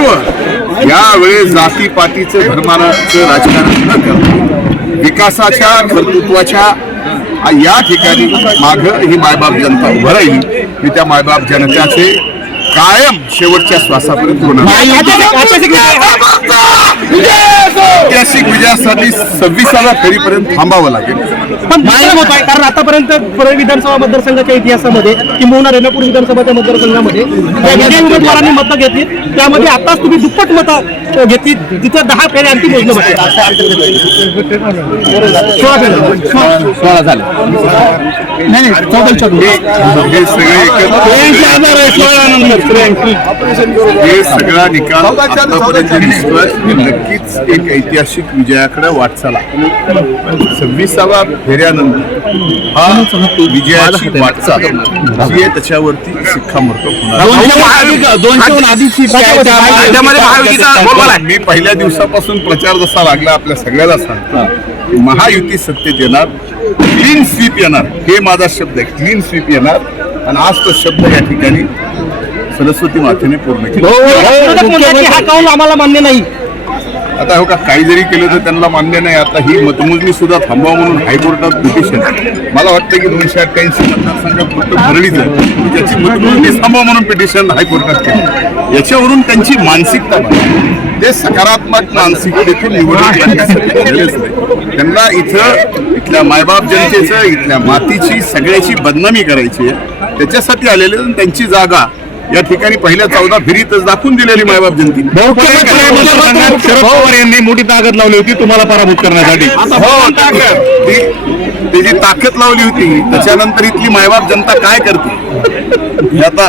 सर्व यावेळेस जातीपातीचं धर्माचं राजकारण न करता विकासाच्या कर्तृत्वाच्या या ठिकाणी माग ही मायबाप जनता उभं राहील. मी त्या मायबाप जनतेचे कायम शेवटच्या श्वासापर्यंत ऐतिहासिक विजयासाठी सव्वीसाव्या फेरीपर्यंत थांबावं लागेल. पण कायम होत आहे कारण आतापर्यंत परळ विधानसभा मतदारसंघाच्या इतिहासामध्ये किंबहुना रेणापूर विधानसभाच्या ज्या विजयी उमेदवारांनी मतं घेतली. त्यामध्ये आताच तुम्ही दुप्पट मतं घेतली. तिथे दहा फेरे आणखी मोजलं होते सोळा फेऱ्या. सोळा झाले नाही नाही चौदा चौदा. हे सगळे एकत्र हे सगळा निकाल आतापर्यंत दिसतोय. की नक्कीच एक ऐतिहासिक विजयाकडे वाटचाल आहे. सव्वीसाव्या फेऱ्यानंतर हा विजयाची वाटचाल जी आहे त्याच्यावरती शिक्कामोर्तब होणार. मी पहिल्या दिवसापासून प्रचार जसा लागला आपल्या सगळ्याला सांगतो. महायुती सत्तेत येणार क्लीन स्वीप येणार. हे माझा शब्द आहे. क्लीन स्वीप येणार. आणि आज तो शब्द या ठिकाणी सरस्वती मातेने पूर्ण केला. विरोधक म्हणतात की हा कौल आम्हाला मान्य नाही. आता हो का काही जरी केलं तर त्यांना मान्य नाही. आता ही मतमोजणी सुद्धा थांबवा म्हणून हायकोर्टात पिटिशन मला वाटतं की दोनशे अठ्ठ्याऐंशी मतदारसंघात फक्त आहे. त्याची मतमोजणी थांबवा म्हणून पिटिशन हायकोर्टात केलं. याच्यावरून त्यांची मानसिकता. ते सकारात्मक मानसिकतेतून निवडणूक लढण्यासाठी आलेलेच नाही त्यांना इथं इथल्या मायबाप जनतेचं इथल्या मातीची सगळ्याची बदनामी करायची आहे. त्याच्यासाठी आलेले त्यांची जागा या ठिकाणी पहिल्या चौदा फेरीतच दाखवून दिलेली मायबाप जनते. शरद पवार यांनी मोठी ताकद लावली होती तुम्हाला पराभूत करण्यासाठी. हो. ताकद ती ती जी ताकद लावली होती त्याच्यानंतर इथली मायबाप जनता काय करते? आता